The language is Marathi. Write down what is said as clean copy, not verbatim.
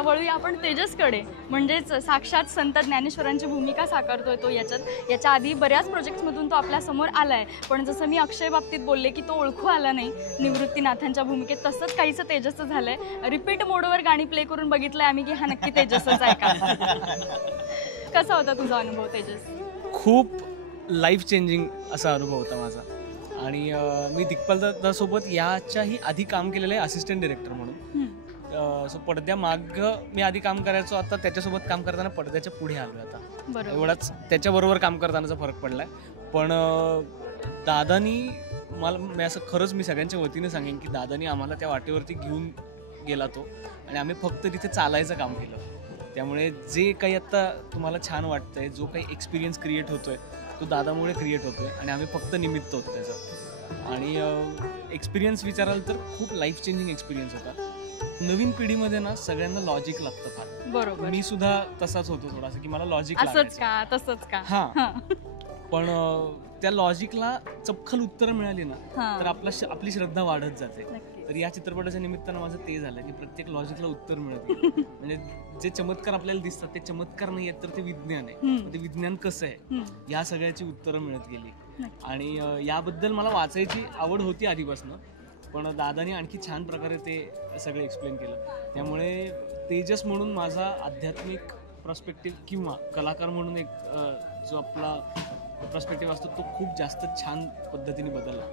आता वळूया आपण तेजसकडे, म्हणजेच साक्षात संत ज्ञानेश्वरांची भूमिका साकारतोय तो याच्यात. याच्या आधी बऱ्याच प्रोजेक्ट्समधून तो आपल्यासमोर आला आहे, पण जसं मी अक्षय बाबतीत बोलले की तो ओळखू आला नाही निवृत्तीनाथांच्या भूमिकेत, तसंच काहीसं तेजसचं झालं आहे. रिपीट मोडवर गाणी प्ले करून बघितलं आम्ही की हा नक्की तेजसच आहे का. कसा होता तुझा अनुभव तेजस? खूप लाईफ चेंजिंग असा अनुभव होता माझा. आणि मी दिग्पाल दादासोबत याच्याही आधी काम केलेलं आहे असिस्टंट डिरेक्टर म्हणून. सो पडद्यामाग मी आधी काम करायचो, आता त्याच्यासोबत काम करताना पडद्याच्या पुढे आलो आता. एवढाच त्याच्याबरोबर काम करतानाचा फरक पडलाय. पण दादानी मी असं खरंच मी सगळ्यांच्या वतीने सांगेन की दादानी आम्हाला त्या वाटेवरती घेऊन गेला तो, आणि आम्ही फक्त तिथे चालायचं काम केलं. त्यामुळे जे काही आता तुम्हाला छान वाटतंय, जो काही एक्सपिरियन्स क्रिएट होतोय तो दादामुळे क्रिएट होतोय, आणि आम्ही फक्त निमित्त होतो त्याचं. आणि एक्सपिरियन्स विचाराल तर खूप लाईफ चेंजिंग एक्सपिरियन्स होता. नवीन पिढीमध्ये ना सगळ्यांना लॉजिक लागतं फार. बरोबर. मी सुद्धा तसाच होतो थोडासा की मला लॉजिक असंच का तसंच का. हा. पण त्या लॉजिकला चपखल उत्तरं मिळाली ना तर आपली श्रद्धा वाढत जाते. तर या चित्रपटाच्या निमित्तानं माझं ते झालं की प्रत्येक लॉजिकला उत्तर मिळतं. म्हणजे जे चमत्कार आपल्याला दिसतात ते चमत्कार नाही आहेत, तर ते विज्ञान आहे. ते विज्ञान कसं आहे या सगळ्याची उत्तरं मिळत गेली. आणि याबद्दल मला वाचायची आवड होती आधीपासून, पण दादाने आणखी छान प्रकारे ते सगळं एक्सप्लेन केलं. त्यामुळे तेजस म्हणून माझा आध्यात्मिक पर्स्पेक्टिव्ह किंवा कलाकार म्हणून एक जो आपला पर्स्पेक्टिव्ह असतो तो खूप जास्त छान पद्धतीने बदलला.